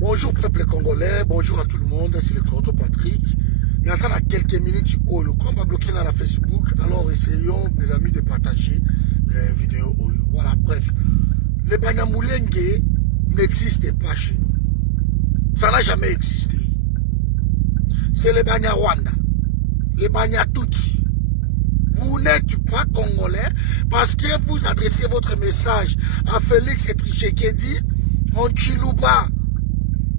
Bonjour peuple congolais, bonjour à tout le monde, c'est le Cordo Patrick. Nous sommes à quelques minutes où le combat bloqué dans la Facebook, alors essayons mes amis de partager les vidéos. Voilà, bref. Le Banyamulenge n'existe pas chez nous. Ça n'a jamais existé. C'est le Banyarwanda, le Banyatutsi. Vous n'êtes pas congolais parce que vous adressez votre message à Félix Tshisekedi en Chiluba.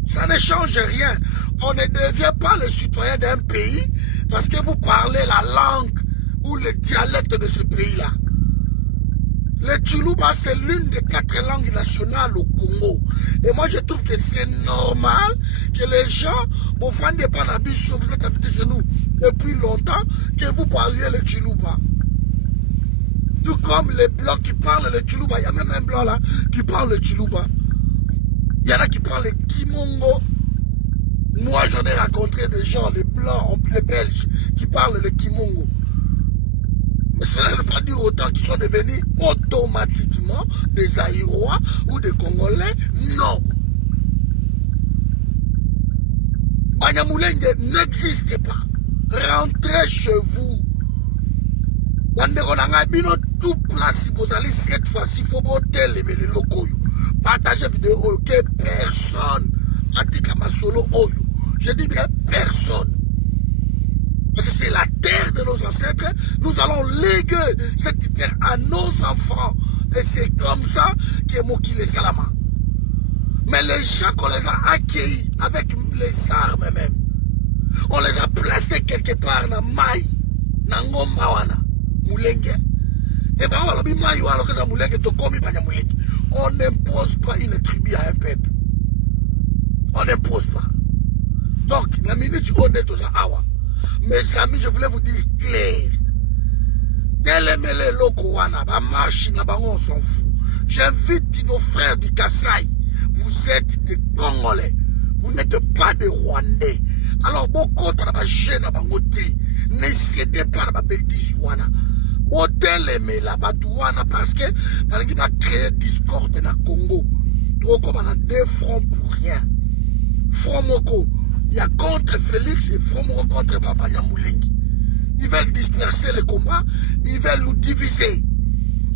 Ça ne change rien. On ne devient pas le citoyen d'un pays parce que vous parlez la langue ou le dialecte de ce pays-là. Le Chiluba, c'est l'une des 4 langues nationales au Congo. Et moi, je trouve que c'est normal que les gens, vous faites pas la bise, vous êtes habité chez nous depuis longtemps, que vous parliez le Chiluba. Tout comme les blancs qui parlent le Chiluba. Il y a même un blanc là qui parle le Chiluba. Il y en a qui parlent le Kimongo. Moi, j'en ai rencontré des gens, les blancs, les belges, qui parlent le Kimongo. Mais cela ne veut pas dire autant qu'ils sont devenus automatiquement des Aïrois ou des Congolais. Non. Banyamulenge n'existe pas. Rentrez chez vous. Tout place, vous allez cette fois-ci, il faut voter les locaux. Partagez la vidéo que personne a dit qu'à solo oyo. Je dis bien personne. Parce que c'est la terre de nos ancêtres. Nous allons léguer cette terre à nos enfants. Et c'est comme ça que Mokile Salama. Mais les gens qu'on les a accueillis avec les armes même, on les a placés quelque part dans Maï, dans Ngombawana, Moulenge. Et bien, on n'impose pas une tribu à un peuple. On n'impose pas. Donc, la minute où on est aux Awa, mes amis, je voulais vous dire clair. Télémélé Lokowana, ba marche, on s'en fout. J'invite nos frères du Kasaï. Vous êtes des Congolais. Vous n'êtes pas des Rwandais. Alors, beaucoup de la chaîne à Bangoté. Ne cédez pas à la bêtise. Télémélé la Batouana parce que, dans le a créé discorde dans le Congo. Donc, on a 2 fronts pour rien. Front Moko, il y a contre Félix et Front Moko contre Papa Nyamoulengi. Ils veulent disperser le combat, ils veulent nous diviser.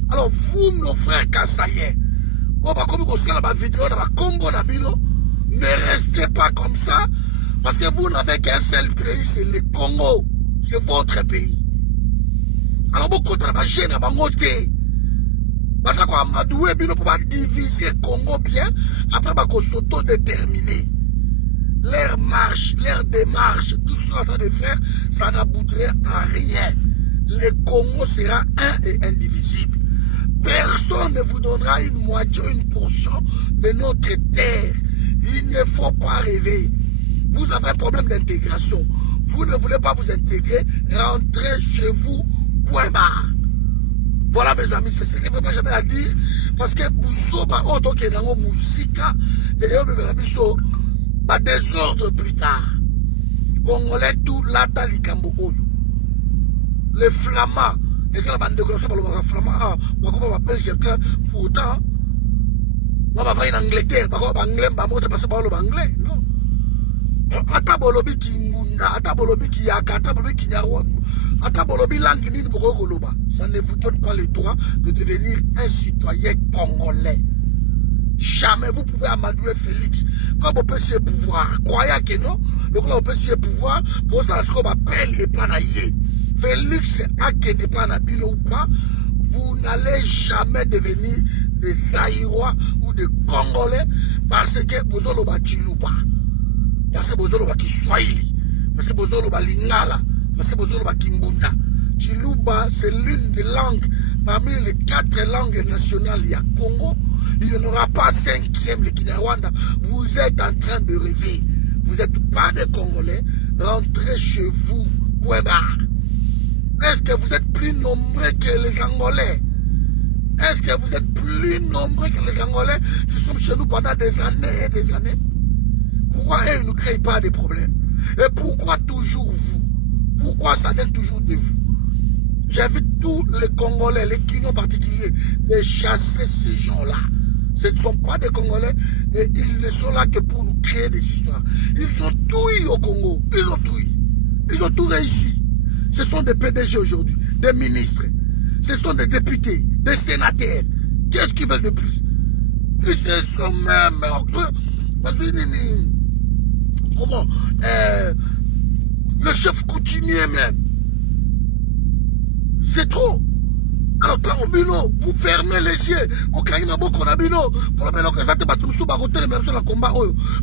Alors vous, nos frères Kassaïens, ne restez pas comme ça, parce que vous n'avez qu'un seul pays, c'est le Congo. C'est votre pays. Alors beaucoup de la chaîne à Bangoté. Parce qu'on diviser le Congo bien, après on s'auto-déterminer. Leur marche, leur démarche, tout ce qu'on est en train de faire, ça n'aboutirait à rien. Le Congo sera un et indivisible. Personne ne vous donnera une moitié, une portion de notre terre. Il ne faut pas rêver. Vous avez un problème d'intégration. Vous ne voulez pas vous intégrer, rentrez chez vous, point barre. Voilà mes amis, c'est ce que je ne veux pas jamais à dire. Parce que vous ba auto ke nango musika et yo me biso ba désordre plus tard. Congolais tout lata likambo oyo. Les flamands, et ça la bande de commencer par le flamand, ah, comment on appelle quelqu'un pourtant on va faire en Angleterre, par contre anglais ba moto passer par le anglais, non. Ata bolobi kingunda, ata bolobi kiyaka, ata bolobi kinyarwa. Ça ne vous donne pas le droit de devenir un citoyen congolais. Jamais vous pouvez amadouer Félix. Comme on peut se pouvoir. Croyez que non. Donc là, on peut se pouvoir. Pour ça, ce qu'on appelle et pas naïe. Félix, à n'est pas nabilo ou pas, vous n'allez jamais devenir des Aïrois ou des Congolais parce que vous avez le Chiluba. Parce que vous avez le Kiswahili. Parce que vous avez le Lingala. Parce que vous avez le Kimbunda. Chiluba, c'est l'une des langues, parmi les 4 langues nationales, il y a Congo. Il n'y en aura pas 5e, le Kinyarwanda. Vous êtes en train de rêver. Vous n'êtes pas des Congolais. Rentrez chez vous. Point barre. Est-ce que vous êtes plus nombreux que les Angolais? Est-ce que vous êtes plus nombreux que les Angolais qui sont chez nous pendant des années et des années? Pourquoi eux ne créent pas de problèmes? Et pourquoi toujours vous? Pourquoi ça vient toujours de vous? J'invite tous les Congolais, les Kenyans en particulier, de chasser ces gens-là. Ce ne sont pas des Congolais et ils ne sont là que pour nous créer des histoires. Ils ont tout eu au Congo. Ils ont tout eu. Ils ont tout réussi. Ce sont des PDG aujourd'hui, des ministres. Ce sont des députés, des sénateurs. Qu'est-ce qu'ils veulent de plus? Ils se sont même... Comment le chef coutumier même. C'est trop. Alors quand on bino, vous fermez les yeux, vous craignez beaucoup de bino, pour le que ça te bat sous bagotel, mais c'est le combat.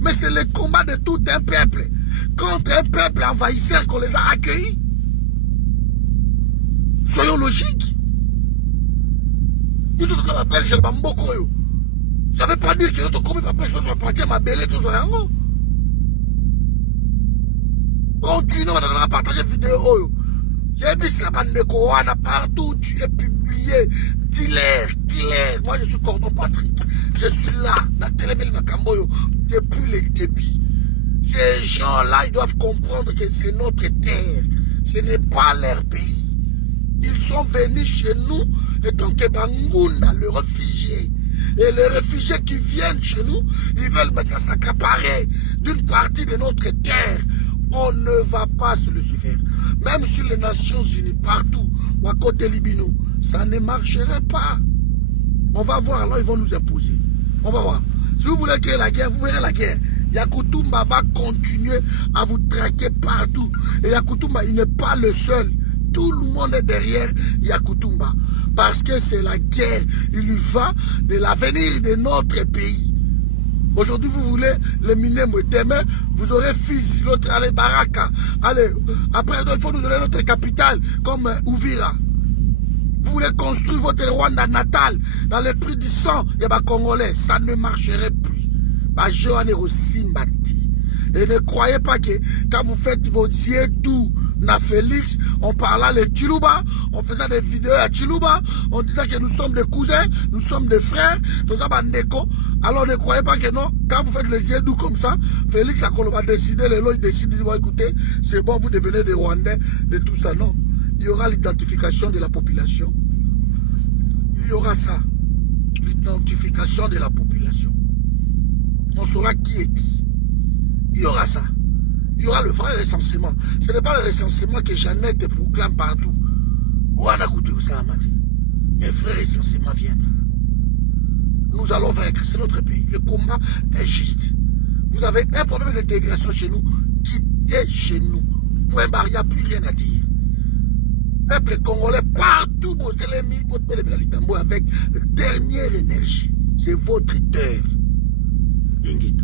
Mais c'est le combat de tout un peuple. Contre un peuple envahisseur qu'on les a accueillis. Soyons logiques. Nous sommes appelés chez le Bamboko. Ça ne veut pas dire que notre commun va pas partir à ma belle et tout ça. Continuons à partager la vidéo. Partout où tu es publié, dis-leur clair. Moi je suis Cordon Patrick. Je suis là, dans Télémel Makamboyo, depuis le début. Ces gens-là, ils doivent comprendre que c'est notre terre. Ce n'est pas leur pays. Ils sont venus chez nous, et donc Bangunda, le réfugié. Et les réfugiés qui viennent chez nous, ils veulent maintenant s'accaparer d'une partie de notre terre. On ne va pas se le faire. Même sur les Nations Unies, partout, ou à côté Libino, ça ne marcherait pas. On va voir, alors ils vont nous imposer. On va voir. Si vous voulez créer la guerre, vous verrez la guerre. Yakutumba va continuer à vous traquer partout. Et Yakutumba, il n'est pas le seul. Tout le monde est derrière Yakutumba. Parce que c'est la guerre. Il lui va de l'avenir de notre pays. Aujourd'hui, vous voulez le minimum. Demain, vous aurez fils, l'autre, allez, Baraka. Allez, après, il faut nous donner notre capitale, comme Ouvira. Vous voulez construire votre Rwanda natal dans le prix du sang, il y a des Congolais. Ça ne marcherait plus. Et ne croyez pas que quand vous faites vos yeux doux, na Félix, on parlait de Chiluba, on faisait des vidéos à Chiluba, on disait que nous sommes des cousins, nous sommes des frères, tout ça, bandeko. Alors ne croyez pas que non, quand vous faites les yeux doux comme ça, Félix va décider, les lois, il décide, il va écouter, c'est bon, vous devenez des Rwandais, de tout ça, non. Il y aura l'identification de la population. Il y aura ça, l'identification de la population. On saura qui est qui. Il y aura ça. Il y aura le vrai recensement. Ce n'est pas le recensement que Jeannette proclame partout. Mais le vrai recensement viendra. Nous allons vaincre. C'est notre pays. Le combat est juste. Vous avez un problème d'intégration chez nous. Quittez chez nous. Point barre, il n'y a plus rien à dire. Peuple congolais, partout, avec la dernière énergie. C'est votre terre. Ingrid.